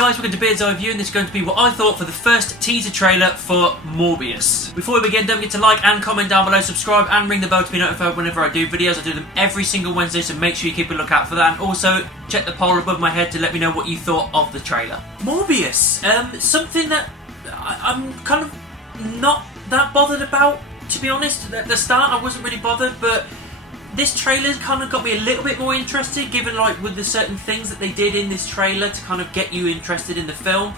guys, welcome to Beard's Eye View, and this is going to be what I thought for the first teaser trailer for Morbius. Before we begin, don't forget to like and comment down below, subscribe and ring the bell to be notified whenever I do videos. I do them every single Wednesday, so make sure you keep a lookout for that, and also check the poll above my head to let me know what you thought of the trailer. Morbius, something that I'm kind of not that bothered about, to be honest. At the start I wasn't really bothered, but this trailer kind of got me a little bit more interested, given like with the certain things that they did in this trailer to kind of get you interested in the film.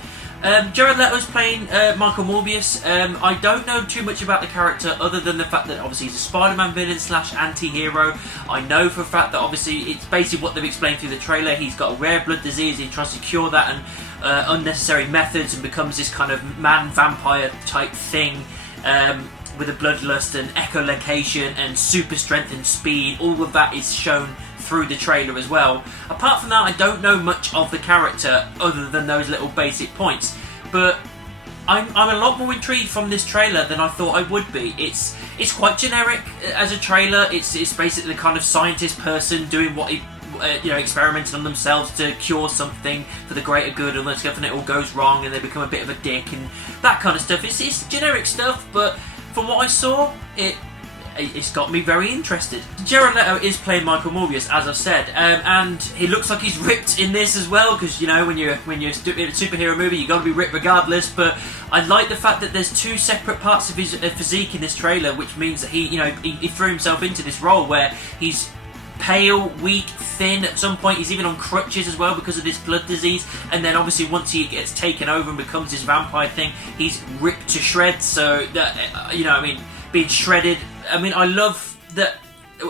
Jared Leto's playing Michael Morbius. I don't know too much about the character other than the fact that obviously he's a Spider-Man villain / anti-hero. I know for a fact that obviously it's basically what they've explained through the trailer. He's got a rare blood disease, he tries to cure that and unnecessary methods and becomes this kind of man-vampire type thing. With a bloodlust and echolocation and super strength and speed, all of that is shown through the trailer as well. Apart from that, I don't know much of the character other than those little basic points, but I'm a lot more intrigued from this trailer than I thought I would be. It's quite generic as a trailer. It's basically the kind of scientist person doing what he experimenting on themselves to cure something for the greater good, and then it all goes wrong and they become a bit of a dick and that kind of stuff. It's generic stuff, but from what I saw, it's got me very interested. Jared Leto is playing Michael Morbius, as I've said, and he looks like he's ripped in this as well, because you know when you're in a superhero movie, you got to be ripped regardless. But I like the fact that there's two separate parts of his physique in this trailer, which means that he threw himself into this role where he's pale, weak, thin. At some point he's even on crutches as well because of this blood disease, and then obviously once he gets taken over and becomes this vampire thing, he's ripped to shreds. So that being shredded. I love that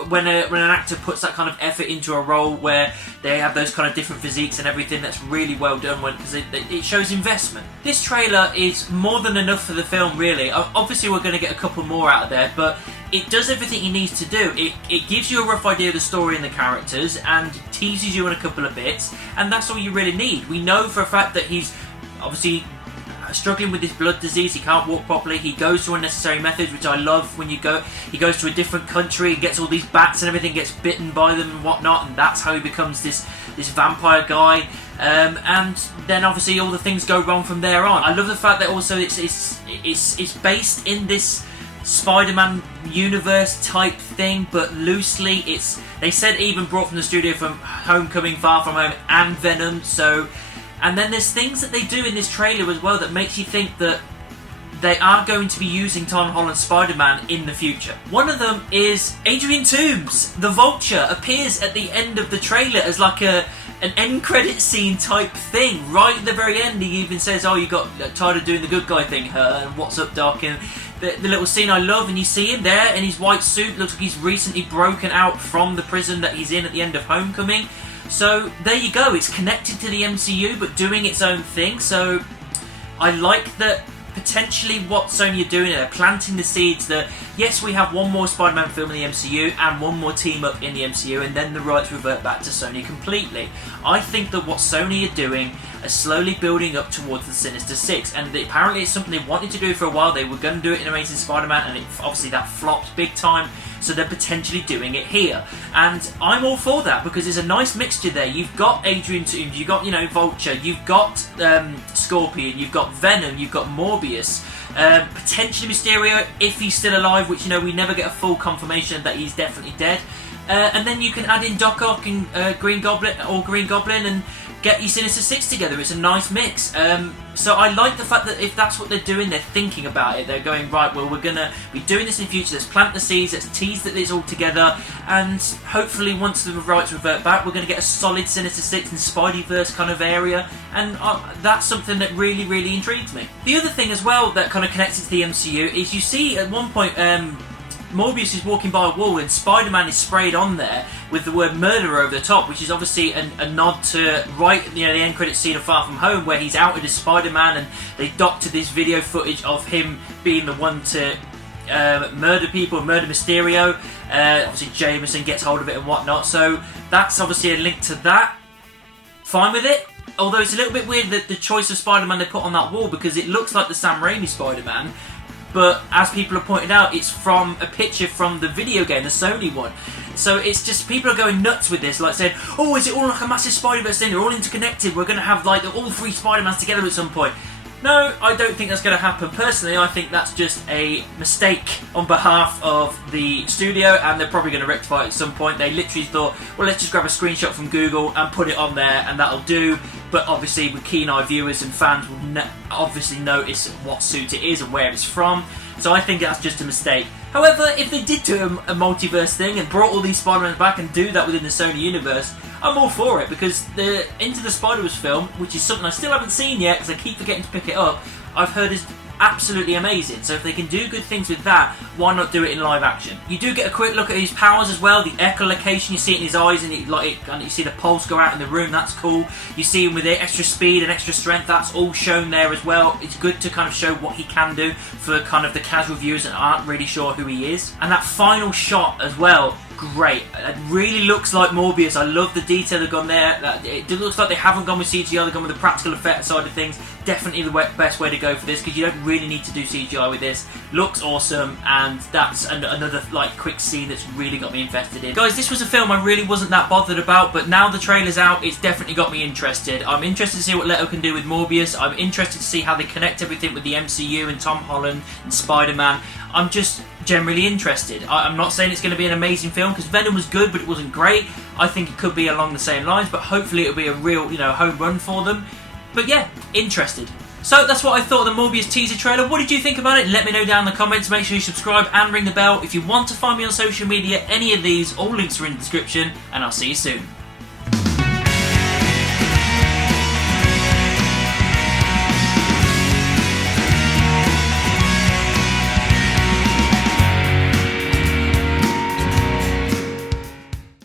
when an actor puts that kind of effort into a role where they have those kind of different physiques and everything. That's really well done, because it shows investment. This trailer is more than enough for the film, really. Obviously we're going to get a couple more out of there, but it does everything it needs to do. It gives you a rough idea of the story and the characters and teases you on a couple of bits, and that's all you really need. We know for a fact that he's obviously struggling with this blood disease. He can't walk properly. He goes to unnecessary methods, which I love. When he goes to a different country, gets all these bats and everything, gets bitten by them and whatnot, and that's how he becomes this vampire guy. And then obviously all the things go wrong from there on. I love the fact that also it's based in this Spider-Man universe type thing, but loosely. They said even brought from the studio from Homecoming, Far From Home, and Venom. And then there's things that they do in this trailer as well that makes you think that they are going to be using Tom Holland's Spider-Man in the future. One of them is Adrian Toombs, the Vulture, appears at the end of the trailer as like an end credit scene type thing. Right at the very end, he even says, "Oh, you got tired of doing the good guy thing, and what's up, Doc?" And the little scene I love, and you see him there in his white suit. Looks like he's recently broken out from the prison that he's in at the end of Homecoming. So there you go, it's connected to the MCU but doing its own thing. So I like that potentially what Sony are doing, they're planting the seeds that yes, we have one more Spider-Man film in the MCU and one more team up in the MCU, and then the rights revert back to Sony completely. I think that what Sony are doing are slowly building up towards the Sinister Six, and apparently it's something they wanted to do for a while. They were going to do it in Amazing Spider-Man, and obviously that flopped big time. So they're potentially doing it here, and I'm all for that because there's a nice mixture there. You've got Adrian Toombs, you've got Vulture, you've got Scorpion, you've got Venom, you've got Morbius, potentially Mysterio if he's still alive, which we never get a full confirmation that he's definitely dead. And then you can add in Doc Ock and Green Goblin and get your Sinister Six together. It's a nice mix. So I like the fact that if that's what they're doing, they're thinking about it. They're going, right, well, we're going to be doing this in the future. Let's plant the seeds. Let's tease that it's all together. And hopefully once the rights revert back, we're going to get a solid Sinister Six and Spideyverse kind of area. And that's something that really, really intrigues me. The other thing as well that kind of connects it to the MCU is you see at one point Morbius is walking by a wall and Spider-Man is sprayed on there with the word murderer over the top, which is obviously a nod to the end credit scene of Far From Home where he's outed as Spider-Man, and they doctored this video footage of him being the one to murder people, murder Mysterio. Obviously Jameson gets hold of it and whatnot, so that's obviously a link to that. Fine with it. Although it's a little bit weird that the choice of Spider-Man they put on that wall, because it looks like the Sam Raimi Spider-Man, but as people have pointed out, it's from a picture from the video game, the Sony one. So it's just, people are going nuts with this, like saying, oh, is it all like a massive Spider-Verse thing? They're all interconnected. We're going to have like all 3 Spider-Mans together at some point. No, I don't think that's going to happen. Personally, I think that's just a mistake on behalf of the studio, and they're probably going to rectify it at some point. They literally thought, well, let's just grab a screenshot from Google and put it on there, and that'll do. But obviously, with keen-eyed viewers and fans will obviously notice what suit it is and where it's from. So I think that's just a mistake. However, if they did do a multiverse thing and brought all these Spider-Mans back and do that within the Sony universe, I'm all for it, because the Into the Spider-Verse film, which is something I still haven't seen yet because I keep forgetting to pick it up, I've heard is absolutely amazing. So if they can do good things with that, why not do it in live action? You do get a quick look at his powers as well, the echolocation, you see it in his eyes, and you see the pulse go out in the room, that's cool. You see him with the extra speed and extra strength, that's all shown there as well. It's good to kind of show what he can do for kind of the casual viewers that aren't really sure who he is. And that final shot as well, great. It really looks like Morbius. I love the detail they've gone there. It looks like they haven't gone with CGI, they've gone with the practical effect side of things. Definitely the best way to go for this, because you don't really need to do CGI with this. Looks awesome, and that's another like quick scene that's really got me invested in. Guys, this was a film I really wasn't that bothered about, but now the trailer's out, it's definitely got me interested. I'm interested to see what Leto can do with Morbius. I'm interested to see how they connect everything with the MCU and Tom Holland and Spider-Man. I'm just generally interested. I'm not saying it's going to be an amazing film, because Venom was good, but it wasn't great. I think it could be along the same lines, but hopefully it'll be a real, home run for them. But yeah, interested. So that's what I thought of the Morbius teaser trailer. What did you think about it? Let me know down in the comments. Make sure you subscribe and ring the bell. If you want to find me on social media, any of these, all links are in the description, and I'll see you soon.